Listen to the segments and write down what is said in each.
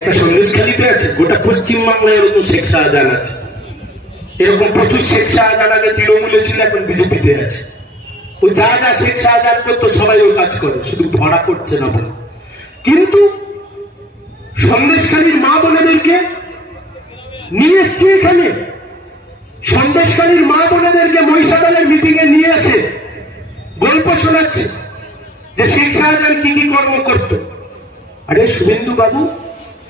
সন্দেশখালীতে আছে, গোটা পশ্চিমবাংলায় এরকম শেখ শাহজাহান আছে। এরকম প্রচুর শেখ শাহজাহান আগে তৃণমূলে ছিল, এখন বিজেপিতে আছে। ওই যা যা শেখ শাহজাহান করতো সবাই ওই কাজ করে, শুধু ধরা পড়ছে না বলে। কিন্তু সন্দেশখালীর মা বোনেদেরকে নিয়ে এসছে এখানে, সন্দেশখালীর মা বোনেদেরকে মহিষাদলের মিটিং এ নিয়ে আসে গল্প শোনাচ্ছে যে শেখ শাহজাহান কি কি কর্ম করত। আরে শুভেন্দু বাবু,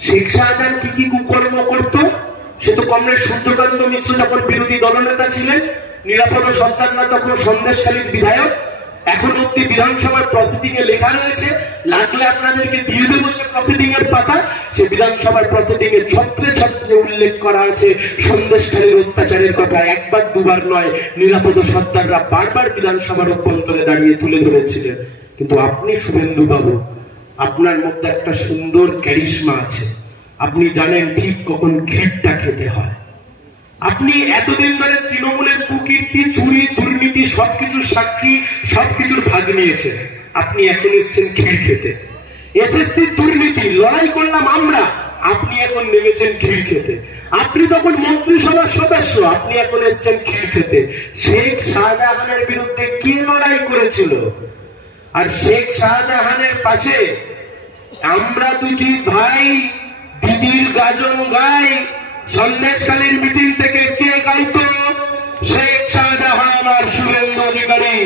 শেখ শাহজাহান কি কি কুকর্ম করত সে তো কমরেড সূর্যকান্ত মিশ্র যখন বিরোধী দলনেতা ছিলেন, নিরাপদ সন্তানরা তখন সন্দেশখালীর বিধায়ক, এখন অব্দি বিধানসভার প্রসিডিং এ লেখা রয়েছে, লাগলে আপনাদেরকে দিয়ে দেবো সে প্রসিডিং এর পাতা। সে বিধানসভার প্রসিডিং এ ছত্রে ছত্রে উল্লেখ করা আছে সন্দেশখালীর অত্যাচারের কথা। একবার দুবার নয়, নিরাপদ সন্তানরা বারবার বিধানসভার অভ্যন্তরে দাঁড়িয়ে তুলে ধরেছিলেন। কিন্তু আপনি শুভেন্দু বাবু, আপনার মধ্যে একটা সুন্দর ক্যারিশমা আছে, আপনি জানেন ঠিক কখন ঘিটটা খেতে হয়। আপনি এতদিন ধরে তৃণমূলের কুকীর্তি, চুরি, দুর্নীতি সবকিছুর সাক্ষী, সবকিছুর ভাগ নিয়েছেন। আপনি এখন এসছেন ক্ষীর খেতে। এসএসসি দুর্নীতি লড়াই করলাম আমরা, আপনি এখন নেমেছেন ক্ষীর খেতে। আপনি তখন মন্ত্রিসভার সদস্য, আপনি এখন এসছেন ক্ষীর খেতে। শেখ শাহজাহানের বিরুদ্ধে কে লড়াই করেছিল? আর শেখ শাহজাহানের পাশে আমরা দুটি ভাই দিদির গাজন গাই। সন্দেশখালীর মিটিং থেকে কে গাইতো? শেখ শাহজাহান আর শুভেন্দু অধিকারী।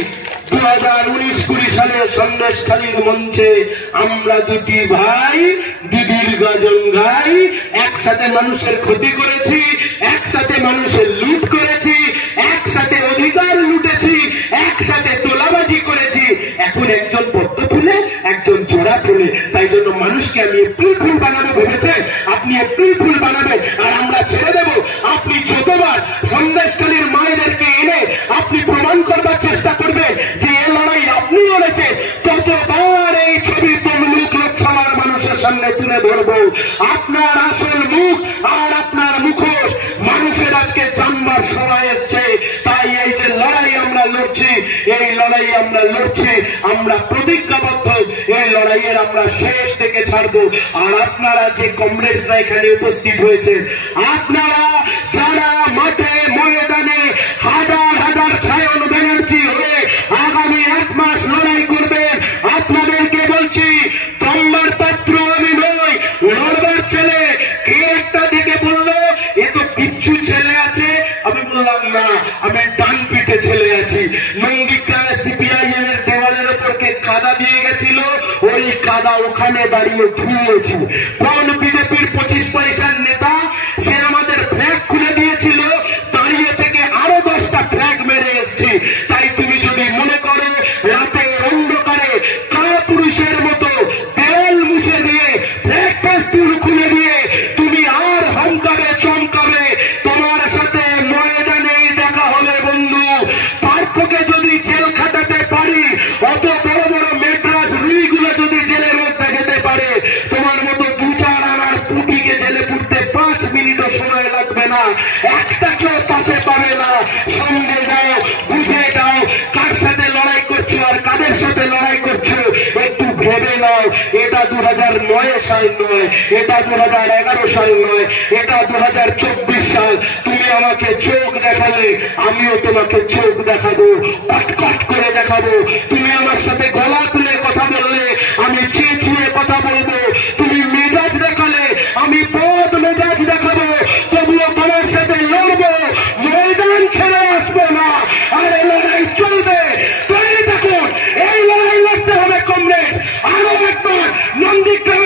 2019-20 সালে সন্দেশখালীর মঞ্চে আমরা দুটি ভাই দিদির গাজন গাই। একসাথে মানুষের ক্ষতি করেছি, একসাথে মানুষের লুট করেছি, একসাথে অধিকার লুটেছি, একসাথে তোলাবাজি করেছি। এখন একজন পদ্ম ফুলে, একজন জোড়া ফুলে। তাই জন্য মানুষকে আমি এপ্রিল ফুল বানাবো ভেবেছে, আপনি এপ্রিল ফুল বানাবেন আর আমরা ছেড়ে দেব। আপনি যতবার সন্দেশখালীর মায়েদেরকে এনে আপনি প্রমাণ করবার চেষ্টা করবেন যে এ লড়াই আপনি লড়েছে, ততবার এই ছবি তমলুক লোকসভার মানুষের সামনে তুলে ধরবো। আপনার আসল মুখ আর আপনার মুখোশ মানুষের আজকে জানবার সময় এসছে। তাই এই যে লড়াই আমরা লড়ছি, এই লড়াই আমরা লড়ছি, আমরা প্রতিজ্ঞাবদ্ধ এই লড়াইয়ের আমরা শেষ থেকে ছাড়বো। আর আপনারা যে কমরেডসরা এখানে উপস্থিত হয়েছে, আপনারা যারা মাঠে ময়দানে হাজার হাজার সায়ন ব্যানার্জি হয়ে আগামী 1 মাস লড়াই করবেন, আপনাদেরকে বলছি দম্বার পাত্র আমি নই, লড়বার ছেলে। কে একটা দিকে বললো এ তো বিচ্ছু ছেলে আছে, আমি বললাম না, আমি ডান পিঠে ছেলে আছি। নন্দীগ্রামে সিপিআইএম এর দেওয়ালের উপর কে কাদা দিয়ে গেছিল, ওই কাদা ওখানে দাঁড়িয়ে ধুয়েছি। কোন বিজেপির 25 পয়সার নেতা সে আমাদের ফ্ল্যাগ খুলে দিয়েছিল, দাঁড়িয়ে থেকে আরো 10টা ফ্ল্যাগ মেরে এসছি। তাই তুমি যদি মনে করো রাতে অন্ধকারে কাপুরুষের মতো দেওয়াল মুছে দিয়ে ফ্ল্যাগ পেস্টুল খুলে দিয়ে তুমি আর হমকাবে চমকাবে, তোমার সাথে ময়দানে দেখা হবে বন্ধু। পার্থকে যদি জেল খাটাতে পারি, অত বড় বড় মেড্রাস রুইগুলো যদি জেলের মধ্যে যেতে পারে, তোমার মতো 2-4 আনার পুটিকে জেলে পুড়তে 5 মিনিটও সময় লাগবে না। একটাকেও পাশে পাবে না। সঙ্গে যাও, বুঝে যাও কার সাথে লড়াই করছো আর কাদের সাথে লড়াই করছো, একটু ভেবে নাও। এটা 2009 সাল নয়, এটা 2011 সাল নয়, এটা 2024 সাল। তুমি আমাকে চোখ দেখালে, আমিও তোমাকে চোখ দেখাবো, কটকট করে দেখাবো। তুমি আমার সাথে গলা তুলে কথা বললে, আমি চেঁচিয়ে কথা বলবো। তুমি মেজাজ দেখালে, আমি পদ মেজাজ দেখাবো। তবুও তোমার সাথে লড়বো, ময়দান ছেড়ে আসবো না। আর এই লড়াই চলবে, তৈরি থাকুন। এই লড়াই লড়তে হবে কমরেড। আরো একবার নন্দীগ্রাম